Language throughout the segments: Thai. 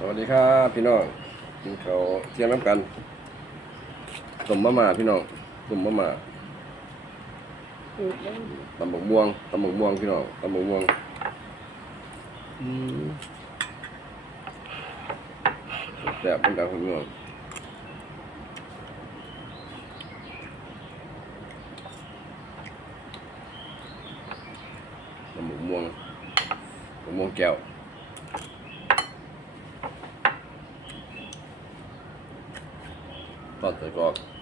สวัสดีครับพี่น้องกินข้าเที่ยงน้ำกันต้มมะม่าพี่น้องต้มมะม่าอืดแล้วตำบักม่วงตำบักม่วงพี่น้องตำบักม่วงแซ่บเป็นการคนพี่น้องตำบักม่วงตำบักม่วงแก้ว ทอด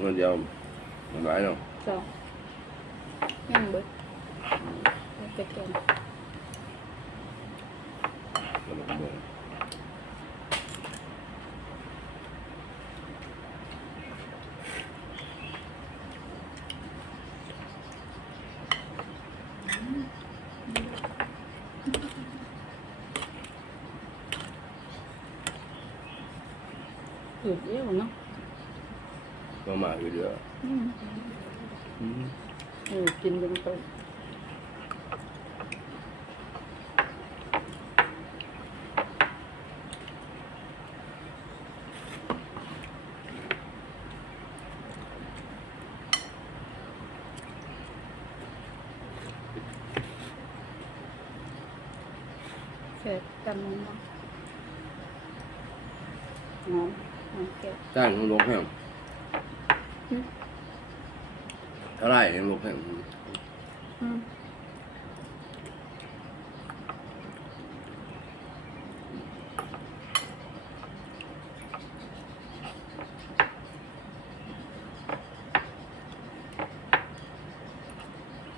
ใส่กรอกเงินเดียวมั กงตำบักม่วงอืดเยี่เนาะอืมอืมเออกินเป็นต้นเสร็จกำลังมาน้องน้องแก้วจ้างของลกแห้อืม เท่าไหรเองลกแห้งอืม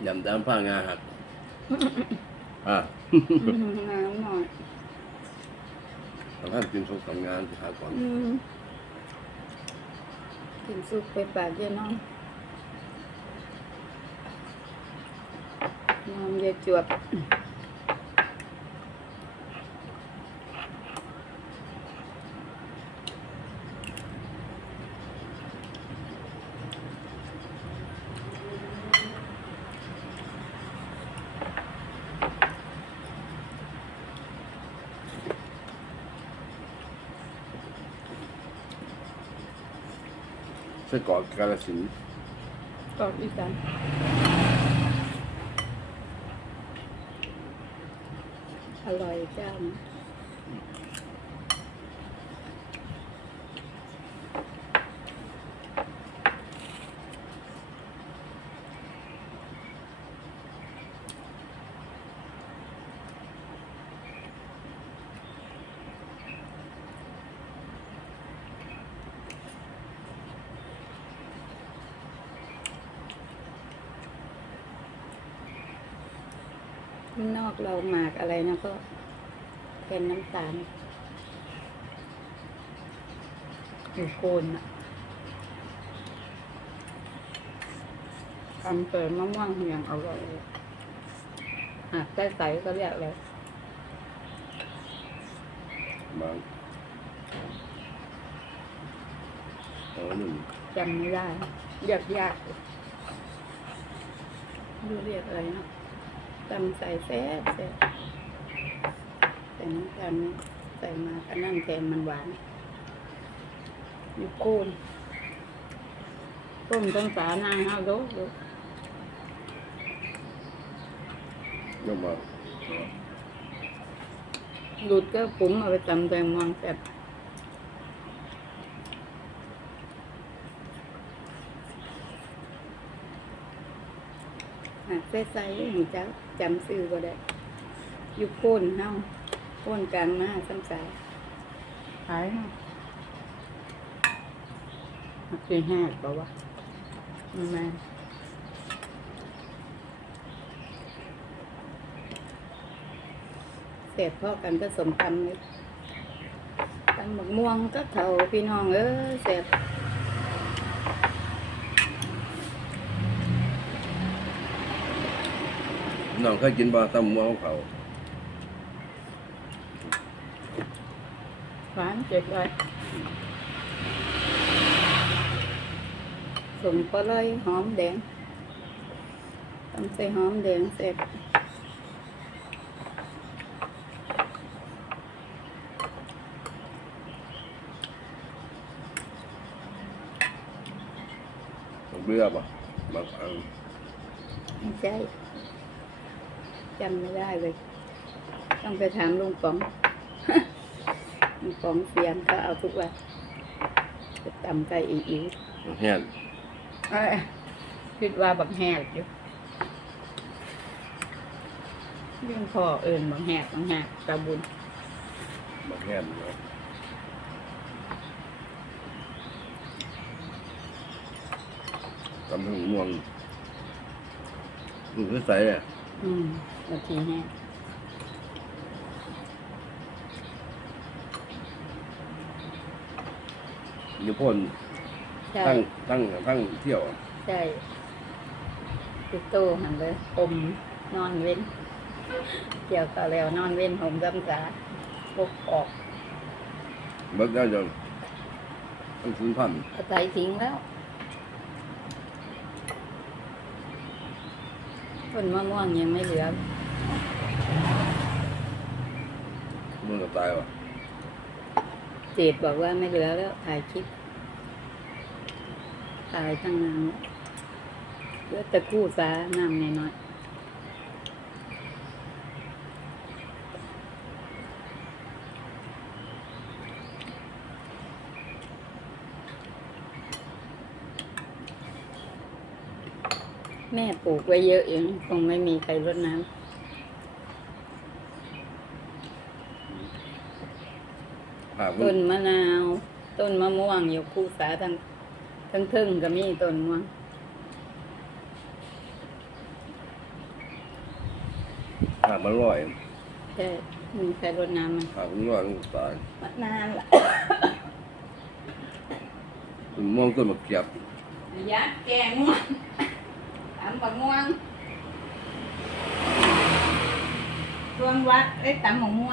ยำตามผ้างาหักอะน้ำหน่อยทำให้กินสองสามงานที่หาก่อนอืม กินซุปไปปากเยอะน้องน้องเยอะจวบ ส้กรอกกาลสินธุ์กรอบอีสานอร่อยจ้า ข้างนอกเราหมากอะไรนะก็เป็นน้ำตาลอยู่โคนอะทำเปิดมะม่วงอย่างอร่อยเลยหากได้ใสก็เรียกเลยบางเออหนึ่งจำไม่ได้เรียกยากเลยดูเรียกอะไรนะ ตำใส่แซ่บแซ่บใส่น้ำตาลใส่มาก็นั่นแทนมันหวานอยู่โคนต้มต้นสานางเอาดูดูยกมาหลุดก็ปุ๋มเอาไปตำแตงมองแซ่บหาก ใส่ใส่หนูจะจำซื้อก็ได้อยู่โคนเฮาโคนกลางหน้าซ้ำสายขายเฮามันคือแห้งเปล่าวะมันมาเสร็จพ่อกันก็สมตำเลยตำบักม่วงก็เท่าพี่น้องเออเสร็จ น้องเคยกินบ่ตำม่วงของเขาหวานเจ็บเลยสมปลาเลยหอมแดงตำใส่หอมแดงเสร็จเบื่อบ่บางอันไม่ใช่ จำไม่ได้เลย ต้องไปถามลุงป๋องลุงป๋องเสียงเขาเอาทุกวันจะตำไก่อีอิ๋วแห้งเอ้ยคิดว่าบักแหกอยู่เรื่องพ่อเอิญบักแหกบักแหกตาบุญบางแห้งเนาะตำถึงม่วงมันคือใสอะ อืมบางทีแหกอยู่พ่นใช่ทั้งทั้งทั้งเที่ยวอะใช่ติดโตหันเลยอมนอนเว้น เกี่ยวกับแล้วนอนเว้นผมจำสาปกออกเบิกได้จนทั้งศูนย์พันเอาใส่ทิ้งแล้ว ต้นมะม่วงยังไม่เหลือมันก็ตายว่ะเจดบอกว่าไม่เหลือแล้วถ่ายคลิปถ่ายตั้งนานแล้วเหลือแต่กู้สาน้ำน้อย แม่ปลูกไว้เยอะเองคงไม่มีใครรดน้หากำมันต้นมะนาว ต้นมะม่วงอยู่คู่สาทั้งทั้งทึ่งก็มีต้นม่วงหากมันร่อยใช่มีใครรดน้ำมันหากมันร่อยมันก็ตายมะนาวละต้นม่วงต้นมะเขียบยัดแกงม่วง ตำบักม่วงช่ว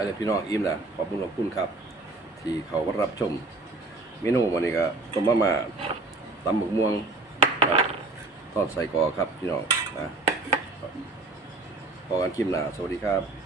งวัดไอ้ยตำบักม่วงแล้วพี่น้องอิ่มแล้วขอบคุณขอบคุณครับ ที่เขารับชม เมนูวันนี้ก็ต้มมาม่าตำหมึกม่วงครับทอดใส่กอครับพี่น้องนะพอกันคลิปหน้าสวัสดีครับ